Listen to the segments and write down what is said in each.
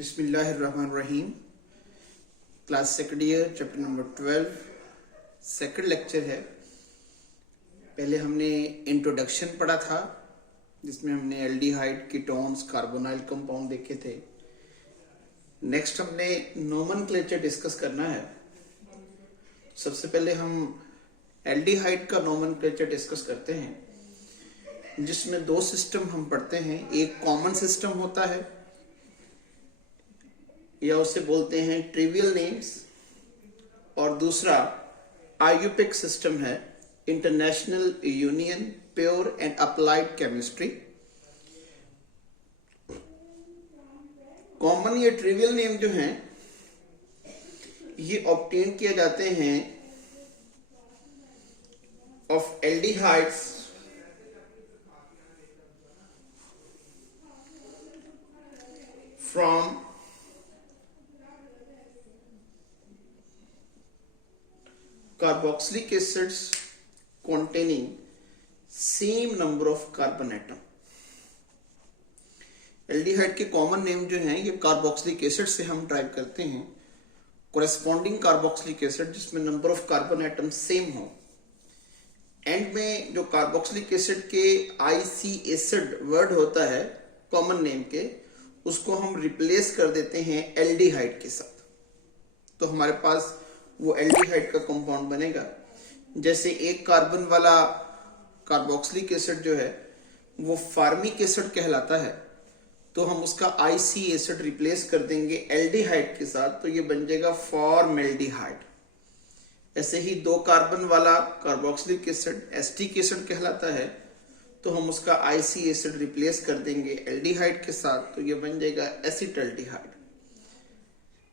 बिस्मिल्लाहिर्रहमानिर्रहीम। Class second year chapter number 12 second lecture है। पहले हमने इंट्रोडक्शन पढ़ा था जिसमें हमने एल्डिहाइड, कीटोन्स, कार्बोनाइल कंपाउंड देखे थे। नेक्स्ट हमने नोमेनक्लेचर डिस्कस करना है। सबसे पहले हम एल्डिहाइड का नोमेनक्लेचर डिस्कस करते हैं, जिसमें दो सिस्टम हम पढ़ते हैं। एक कॉमन सिस्टम होता है या उसे बोलते हैं ट्रिवियल नेम्स, और दूसरा आईयूपिक सिस्टम है, international union pure and applied chemistry. Common या ट्रिवियल नेम जो हैं ये ऑब्टेन किए जाते हैं of aldehydes from carboxylic acids containing same number of carbon atom। Aldehyde के कॉमन नेम जो हैं ये कार्बोक्सिलिक एसिड से हम ड्राइव करते हैं। कोरेस्पॉन्डिंग कार्बोक्सिलिक एसिड जिसमें number of carbon atom same हो। एंड में जो कार्बोक्सिलिक एसिड के आईसी एसिड वर्ड होता है कॉमन नेम के, उसको हम रिप्लेस कर देते हैं एल्डिहाइड के साथ, तो हमारे पास वो एल्डिहाइड का कंपाउंड बनेगा। जैसे एक कार्बन वाला कार्बोक्सिलिक एसिड जो है वो फार्मिक एसिड कहलाता है, तो हम उसका आईसी एसिड रिप्लेस कर देंगे एल्डिहाइड के साथ, तो ये बन जाएगा फॉर्मेल्डिहाइड। ऐसे ही दो कार्बन वाला कार्बोक्सिलिक एसिड एस्टिक एसिड कहलाता है, तो हम उसका आईसी एसिड रिप्लेस कर देंगे एल्डिहाइड के साथ, तो ये बन जाएगा एसिटल्डिहाइड।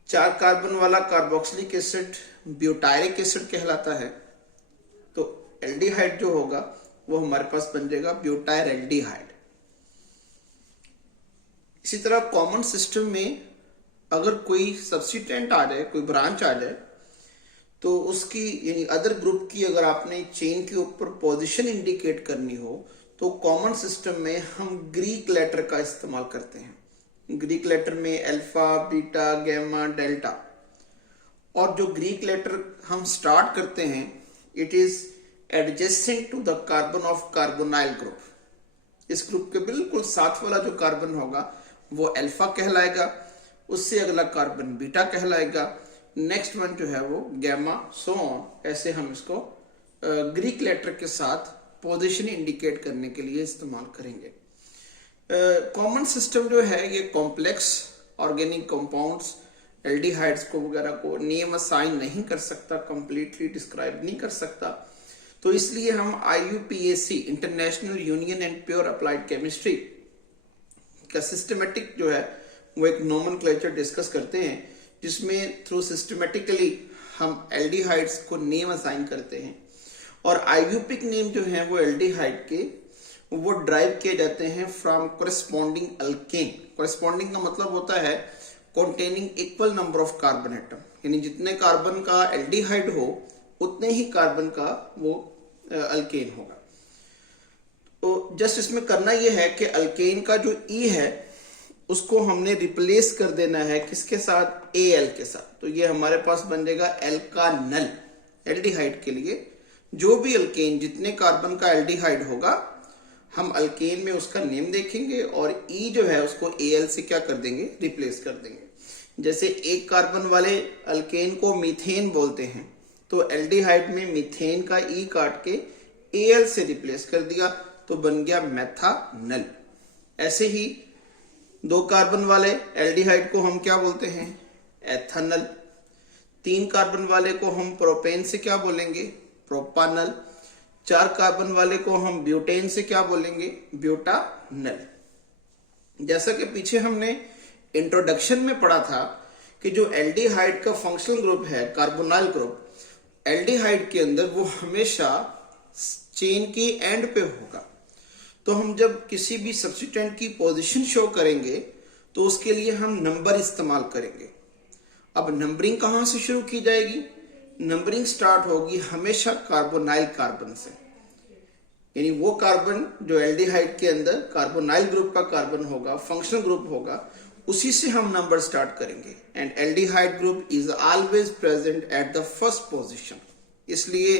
चार कार्बन वाला कार्बोक्सिलिक एसिड ब्यूटायरिक एसिड कहलाता है, तो एल्डिहाइड जो होगा वो हमारे पास बन जाएगा ब्यूटायरएल्डिहाइड। इसी तरह कॉमन सिस्टम में अगर कोई सब्स्टिट्यूएंट आ जाए, कोई ब्रांच आ जाए, तो उसकी यानी अदर ग्रुप की अगर आपने चेन के ऊपर पोजीशन इंडिकेट करनी हो, तो कॉमन सिस्टम में हम ग्रीक लेटर का इस्तेमाल करते हैं। ग्रीक लेटर में अल्फा, बीटा, गैमा, डेल्टा, और जो ग्रीक लेटर हम स्टार्ट करते हैं it is adjacent to the carbon of carbonyl group. इस ग्रुप के बिल्कुल साथ वाला जो कार्बन होगा वो अल्फा कहलाएगा, उससे अगला कार्बन बीटा कहलाएगा, नेक्स्ट वन जो है वो गैमा, सो ऑन। ऐसे हम इसको ग्रीक लेटर के साथ पोजीशन इंडिकेट करने के लिए इस्तेमाल करेंगे। कॉमन सिस्टम जो है ये कॉम्प्लेक्स ऑर्गेनिक कंपाउंड्स एल्डिहाइड्स को वगैरह को नेम असाइन नहीं कर सकता, कंप्लीटली डिस्क्राइब नहीं कर सकता, तो इसलिए हम IUPAC international union and pure applied chemistry का सिस्टमेटिक जो है वो एक नोमेनक्लेचर डिस्कस करते हैं, जिसमें थ्रू सिस्टमेटिकली हम एल्डिहाइड्स को नेम असाइन करते हैं। और आईयूपिक नेम जो है वो एल्डिहाइड के वो ड्राइव किए जाते हैं फ्रॉम कोरेस्पॉन्डिंग अल्केन। कोरेस्पॉन्डिंग का मतलब होता है containing equal number of carbon atom, यानी जितने कार्बन का एल्डिहाइड हो उतने ही कार्बन का वो अल्केन होगा। तो जस्ट इसमें करना यह है कि अल्केन का जो ई है उसको हमने रिप्लेस कर देना है किसके साथ, एल के साथ, तो ये हमारे पास बन जाएगा एल्कानल। एल्डिहाइड के लिए जो भी अल्केन जितने कार्बन का एल्डिहाइड होगा हम अल्केन में उसका नेम देखेंगे और ई जो है उसको एल से क्या कर देंगे, रिप्लेस कर देंगे। जैसे एक कार्बन वाले अल्केन को मीथेन बोलते हैं, तो एल्डिहाइड में मीथेन का ई काट के एल से रिप्लेस कर दिया, तो बन गया मेथानल। ऐसे ही दो कार्बन वाले एल्डिहाइड को हम क्या बोलते हैं, एथेनल। तीन कार्बन वाले को हम प्रोपेन से क्या बोलेंगे, प्रोपानल। चार कार्बन वाले को हम ब्यूटेन से क्या बोलेंगे, ब्यूटानल। जैसा कि पीछे हमने इंट्रोडक्शन में पढ़ा था कि जो एल्डिहाइड का फंक्शनल ग्रुप है कार्बोनाइल ग्रुप, एल्डिहाइड के अंदर वो हमेशा चेन की एंड पे होगा। तो हम जब किसी भी सब्स्टिट्यूएंट की पोजीशन शो करेंगे तो उसके लिए हम नंबर इस्तेमाल करेंगे। अब नंबरिंग कहां से शुरू की जाएगी, नंबरिंग स्टार्ट होगी हमेशा कार्बोनाइल कार्बन से, यानी वो कार्बन जो एल्डिहाइड के अंदर कार्बोनाइल ग्रुप का कार्बन होगा, फंक्शनल ग्रुप होगा, उसी से हम नंबर स्टार्ट करेंगे। And aldehyde group is always present at the first position, इसलिए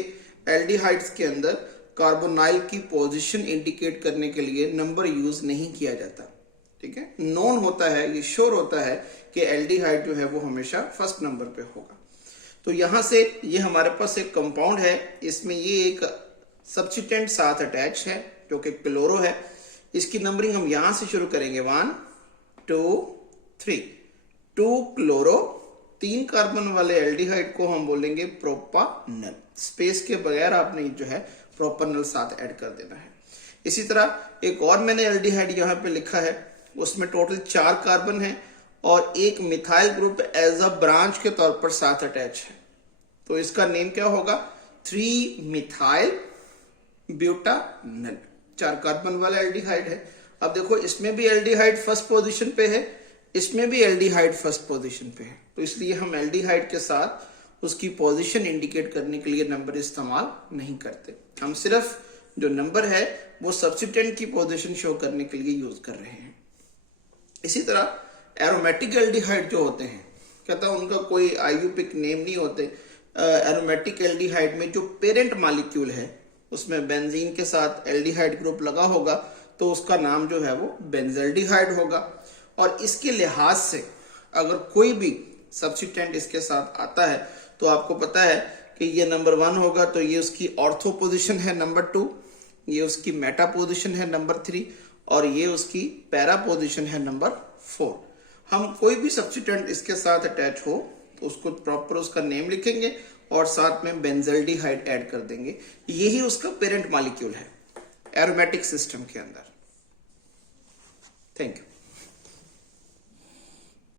एल्डिहाइड्स के अंदर कार्बोनाइल की पोजीशन इंडिकेट करने के लिए नंबर यूज नहीं किया जाता। ठीक है, नोन होता है, ये श्योर होता है कि एल्डिहाइड जो है वो हमेशा फर्स्ट नंबर पे होगा। तो यहां से ये हमारे पास एक कंपाउंड है, इसमें ये एक सब्स्टिट्यूएंट साथ अटैच है जो कि क्लोरो है। इसकी नंबरिंग हम यहां से शुरू करेंगे, 1 2 3। 2 क्लोरो, 3 कार्बन वाले एल्डिहाइड को हम बोलेंगे प्रोपानल। स्पेस के बगैर आपने जो है प्रोपानल साथ ऐड कर देना है। इसी तरह एक और मैंने एल्डिहाइड यहां पे लिखा है, उसमें टोटल 4 कार्बन है और एक methyl group as a branch के तौर पर साथ अटैच है। तो इसका नेम क्या होगा, 3 मिथाइल ब्यूटानल। 4 कार्बन वाला एल्डिहाइड है। अब देखो इसमें भी एल्डिहाइड फर्स्ट पोजीशन पे है, इसमें भी एल्डिहाइड फर्स्ट पोजीशन पे है, तो इसलिए हम एल्डिहाइड के साथ उसकी पोजीशन इंडिकेट करने के लिए नंबर इस्तेमाल नहीं करते। हम सिर्फ जो नंबर है वो सब्स्टिट्यूएंट की पोजीशन शो करने के लिए यूज कर रहे हैं। इसी तरह एरोमेटिक एल्डिहाइड जो होते हैं, कहता हूं उनका कोई आईयूपिक नेम नहीं होते। एरोमेटिक एल्डिहाइड में जो पेरेंट मॉलिक्यूल है उसमें बेंजीन के साथ एल्डिहाइड ग्रुप लगा होगा तो उसका नाम जो है वो बेंजल्डिहाइड होगा। और इसके लिहाज से अगर कोई भी सब्स्टिट्यूएंट इसके साथ आता है तो आपको पता है कि ये नंबर 1 होगा, तो ये उसकी ऑर्थो पोजीशन है नंबर 2, ये उसकी मेटा पोजीशन है नंबर 3 और ये उसकी पैरा पोजीशन है नंबर 4। हम कोई भी सब्स्टिट्यूएंट इसके साथ अटैच हो तो उसको प्रॉपर उसका नेम लिखेंगे और साथ में बेंजल्डिहाइड ऐड कर देंगे। यही उसका पेरेंट मॉलिक्यूल है एरोमेटिक सिस्टम के अंदर। Thank you.